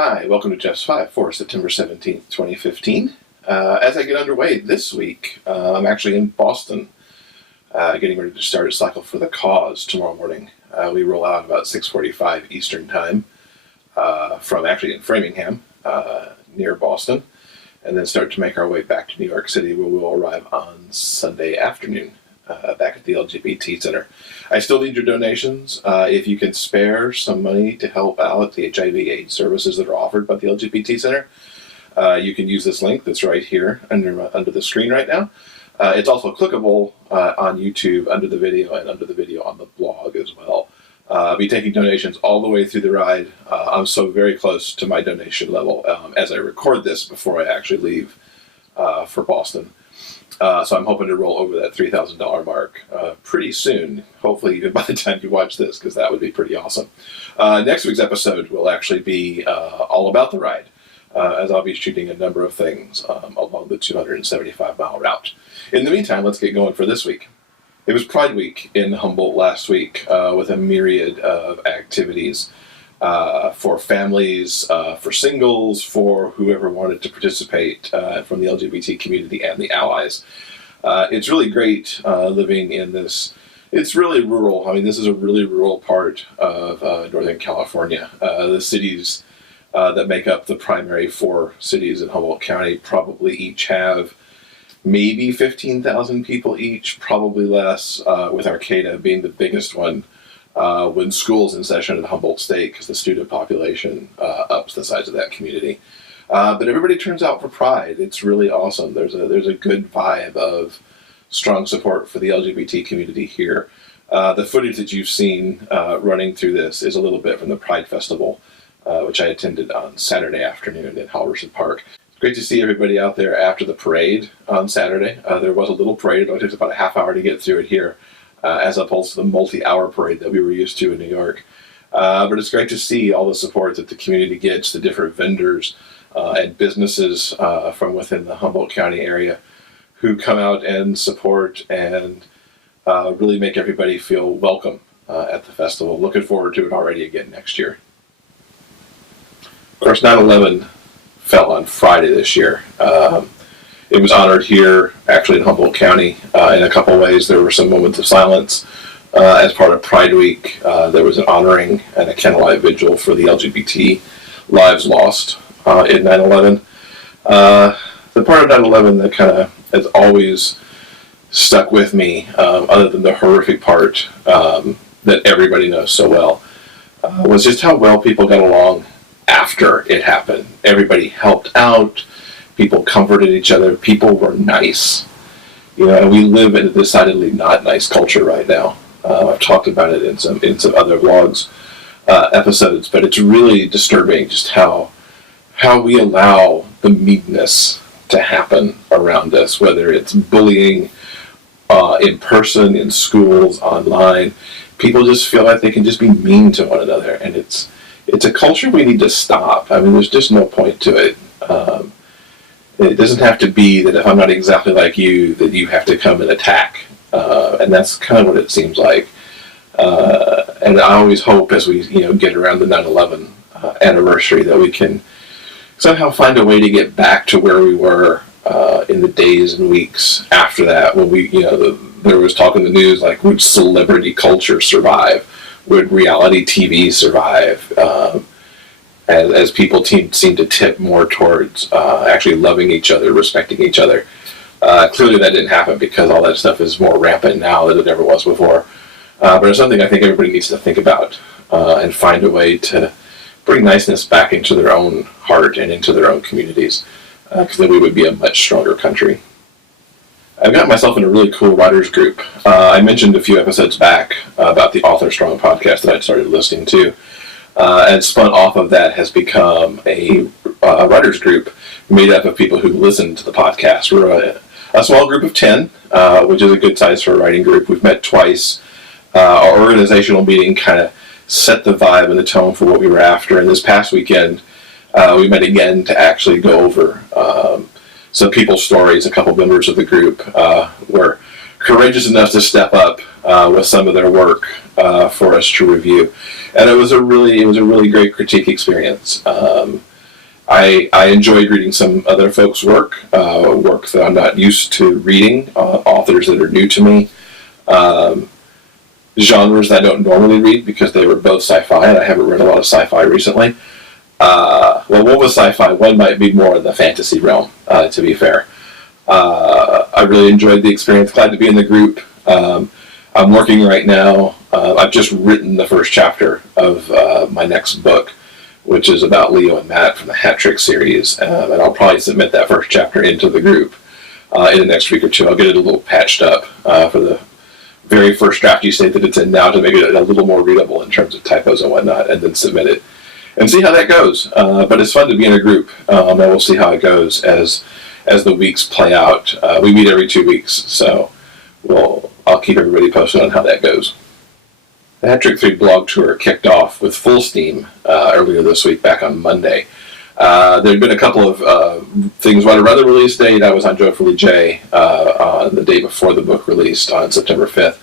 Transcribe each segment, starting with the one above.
Hi, welcome to Jeff's 5 for September 17th, 2015. As I get underway this week, I'm actually in Boston, getting ready to start a cycle for the cause tomorrow morning. We roll out about 6:45 Eastern Time from actually in Framingham, near Boston, and then start to make our way back to New York City, where we'll arrive on Sunday afternoon back at the LGBT Center. I still need your donations. If you can spare some money to help out the HIV/AIDS services that are offered by the LGBT Center, you can use this link that's right here under the screen right now. It's also clickable on YouTube under the video and under the video on the blog as well. I'll be taking donations all the way through the ride. I'm so very close to my donation level as I record this before I actually leave for Boston. So I'm hoping to roll over that $3,000 mark pretty soon, hopefully even by the time you watch this, because that would be pretty awesome. Next week's episode will actually be all about the ride, as I'll be shooting a number of things along the 275-mile route. In the meantime, let's get going for this week. It was Pride Week in Humboldt last week with a myriad of activities for families, for singles, for whoever wanted to participate from the LGBT community and the allies. It's really great living in this. It's really rural. I mean, this is a really rural part of Northern California. The cities that make up the primary 4 cities in Humboldt County probably each have maybe 15,000 people each, probably less, with Arcata being the biggest one. When school's in session at Humboldt State, because the student population ups the size of that community. But everybody turns out for Pride. It's really awesome. There's a good vibe of strong support for the LGBT community here. The footage that you've seen running through this is a little bit from the Pride Festival, which I attended on Saturday afternoon in Halverson Park. It's great to see everybody out there after the parade on Saturday. There was a little parade. It only took about a half hour to get through it here. As opposed to the multi-hour parade that we were used to in New York. But it's great to see all the support that the community gets, the different vendors and businesses from within the Humboldt County area who come out and support and really make everybody feel welcome at the festival. Looking forward to it already again next year. Of course, 9/11 fell on Friday this year. It was honored here, actually in Humboldt County, in a couple ways. There were some moments of silence as part of Pride Week. There was an honoring and a candlelight vigil for the LGBT lives lost in 9/11. The part of 9/11 that kind of has always stuck with me, other than the horrific part that everybody knows so well, was just how well people got along after it happened. Everybody helped out. People comforted each other. People were nice. You know, and we live in a decidedly not nice culture right now. I've talked about it in some other vlogs episodes, but it's really disturbing just how we allow the meanness to happen around us, whether it's bullying in person, in schools, online. People just feel like they can just be mean to one another, and it's a culture we need to stop. I mean, there's just no point to it. It doesn't have to be that if I'm not exactly like you, that you have to come and attack. And that's kind of what it seems like. And I always hope as we get around the 9/11 anniversary that we can somehow find a way to get back to where we were in the days and weeks after that, when there was talk in the news like, would celebrity culture survive? Would reality TV survive? As people seem to tip more towards actually loving each other, respecting each other. Clearly that didn't happen because all that stuff is more rampant now than it ever was before. But it's something I think everybody needs to think about and find a way to bring niceness back into their own heart and into their own communities, because then we would be a much stronger country. I've got myself in a really cool writers group. I mentioned a few episodes back about the Author Strong podcast that I'd started listening to. And spun off of that has become a writers group made up of people who listen to the podcast. We're a small group of 10, which is a good size for a writing group. We've met twice. Our organizational meeting kind of set the vibe and the tone for what we were after. And this past weekend, we met again to actually go over some people's stories. A couple members of the group were courageous enough to step up with some of their work for us to review, and it was a really great critique experience. I enjoyed reading some other folks' work that I'm not used to reading, authors that are new to me, genres that I don't normally read because they were both sci-fi, and I haven't read a lot of sci-fi recently. Well, one was sci-fi, one might be more in the fantasy realm, to be fair. I really enjoyed the experience. Glad to be in the group. I'm working right now. I've just written the first chapter of my next book, which is about Leo and Matt from the Hat Trick series. And I'll probably submit that first chapter into the group in the next week or two. I'll get it a little patched up for the very first draft you say that it's in now to make it a little more readable in terms of typos and whatnot, and then submit it and see how that goes. But it's fun to be in a group, and we'll see how it goes as the weeks play out. We meet every 2 weeks, so I'll keep everybody posted on how that goes. The Hat Trick 3 blog tour kicked off with full steam earlier this week, back on Monday. There had been a couple of things right around the release date. I was on Joyfully J on the day before the book released on September 5th.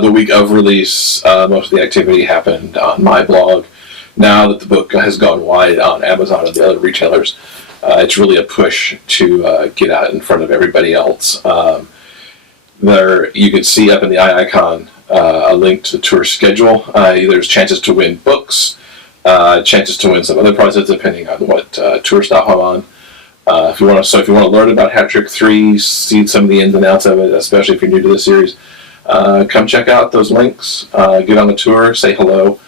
The week of release, most of the activity happened on my blog. Now that the book has gone wide on Amazon and the other retailers, it's really a push to get out in front of everybody else. There, you can see up in the eye icon a link to the tour schedule. There's chances to win books, chances to win some other prizes depending on what tour stop I'm on. If you want to learn about Hat Trick 3, see some of the ins and outs of it, especially if you're new to the series, come check out those links. Get on the tour, say hello,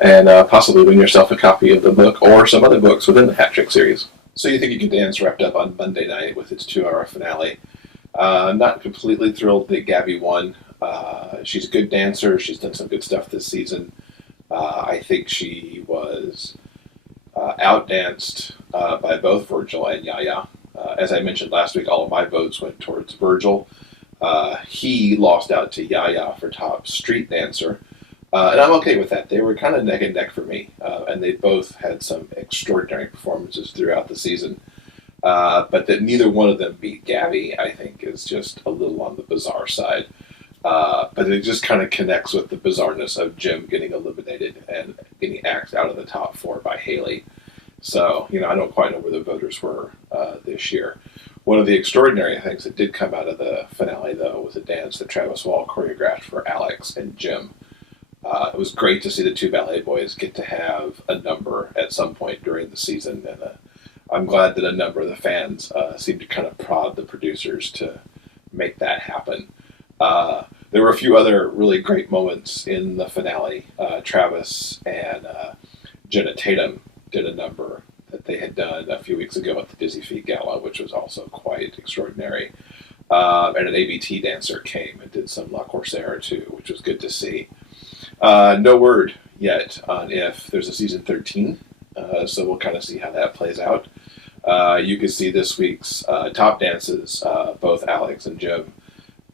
and possibly win yourself a copy of the book or some other books within the Hat Trick series. So You Think You Can Dance wrapped up on Monday night with its 2-hour finale. Not completely thrilled that Gabby won. She's a good dancer. She's done some good stuff this season. I think she was outdanced by both Virgil and Yaya. As I mentioned last week, all of my votes went towards Virgil. He lost out to Yaya for top street dancer. And I'm okay with that. They were kind of neck and neck for me. And they both had some extraordinary performances throughout the season. But that neither one of them beat Gabby, I think, is just a little on the bizarre side. But it just kind of connects with the bizarreness of Jim getting eliminated and getting axed out of the top 4 by Haley. So, I don't quite know where the voters were this year. One of the extraordinary things that did come out of the finale, though, was a dance that Travis Wall choreographed for Alex and Jim. It was great to see the two ballet boys get to have a number at some point during the season, and I'm glad that a number of the fans seemed to kind of prod the producers to make that happen. There were a few other really great moments in the finale. Travis and Jenna Tatum did a number that they had done a few weeks ago at the Dizzy Feet Gala, which was also quite extraordinary. And an ABT dancer came and did some La Corsaire too, which was good to see. No word yet on if there's a season 13, so we'll kind of see how that plays out. You can see this week's top dances, both Alex and Jim,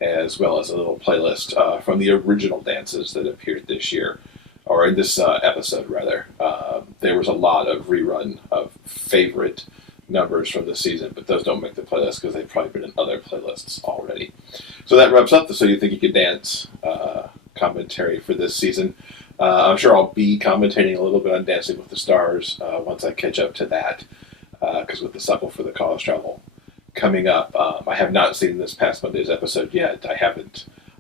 as well as a little playlist from the original dances that appeared this year, or in this episode, rather. There was a lot of rerun of favorite numbers from the season, but those don't make the playlist because they've probably been in other playlists already. So that wraps up the So You Think You Could Dance commentary for this season. I'm sure I'll be commentating a little bit on Dancing with the Stars once I catch up to that, because with the Suckle for the Cause travel coming up, I have not seen this past Monday's episode yet.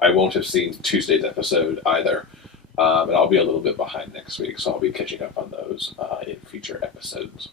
I won't have seen Tuesday's episode either, and I'll be a little bit behind next week, so I'll be catching up on those in future episodes.